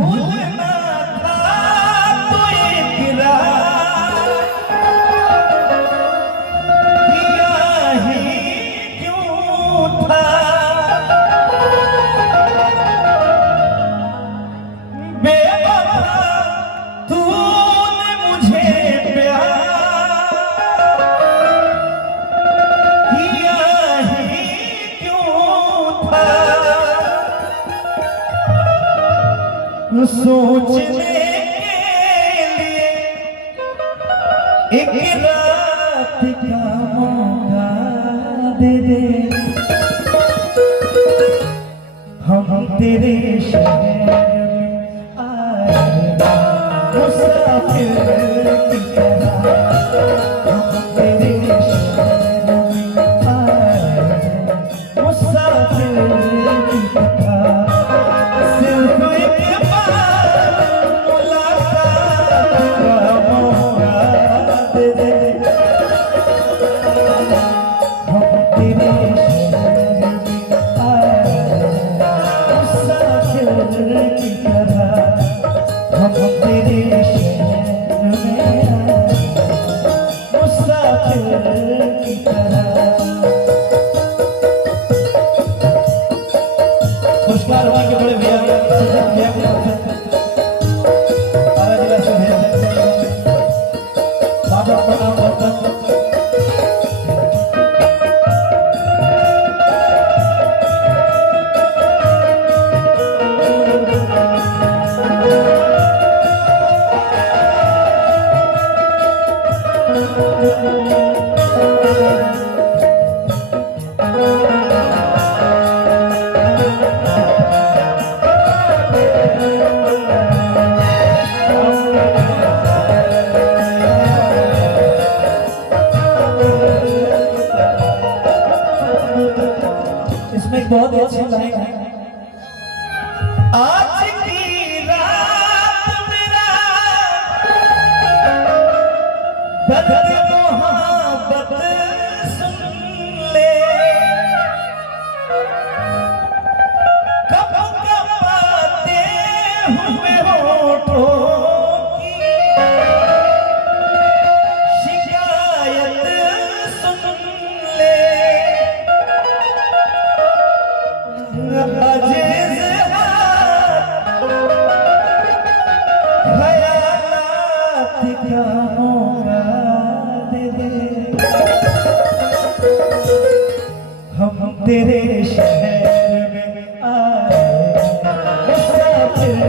भूलना था तो इकरार किया ही क्यों था। बेवफा तूने मुझे प्यार किया ही क्यों था। सोचने के लिए एक रात का मौका दे दे। हम तेरे शहर में आएगा मुसाफिर की तरह। हम तेरे शहर में आएगा मुसाफिर की तरह। सिर्फ एक बार मुलाकात का मौका दे दे। हम तेरे शहर में आएगा मुसाफिर की तरह। हम तेरे शहर में आएगा मुसाफिर की तरह। पुरस्कार होने के बड़े भैया भैया की तरफ से सारा जिला से भेजा बाबा प्रणाम करता हूं। इसमें एक बहुत अच्छी लाइन है। आज की रात मेरा दर्द मोहब्बत सुन ले। कब कपाते हुए होठों की शिकायत सुन ले। अजीज ख्यालात क्या मौका दे दे। हम तेरे शहर में आए मुसाफिर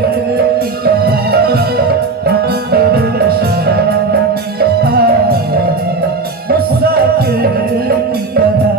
की तरह। हम तेरे शहर में आए मुसाफिर की तरह।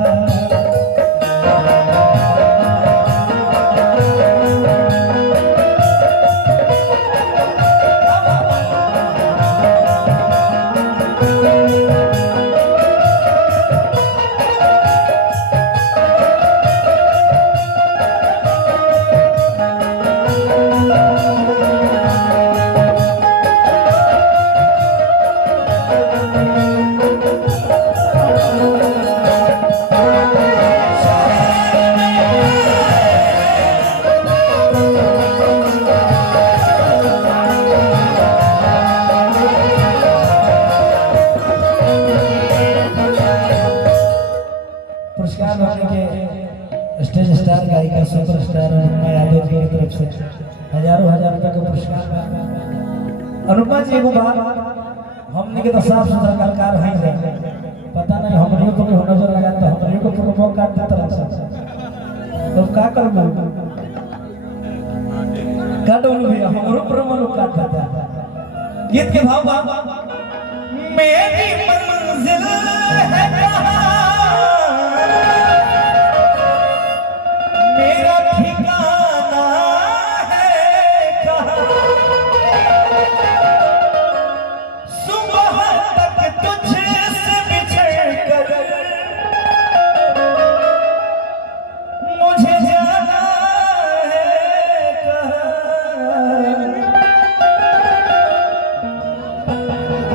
पुरस्कार होने के स्टेज स्टार गायिका सुपर स्टार अनुपमा यादव जी की तरफ से हजारों हजार रुपए का पुरस्कार। अनुपमा जी एगो बात हमने के तो साफ सुथरा कलाकार हैं जाए पता नहीं हमरियों को नजर लगा तो हमरियों को प्रोमो काट देता रहा तो का करबो काटो भैया हमरो प्रोमो काट देता। गीत के भाव मेरी मंजिल है कहां मेरा ठिकाना है कहां। सुबह तक तुझसे बिछड़ कर मुझे जाना है कहां।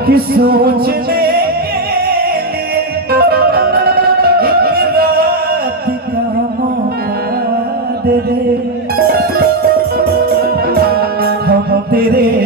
कि सोचने के लिए एक रात का मौका दे दे। रे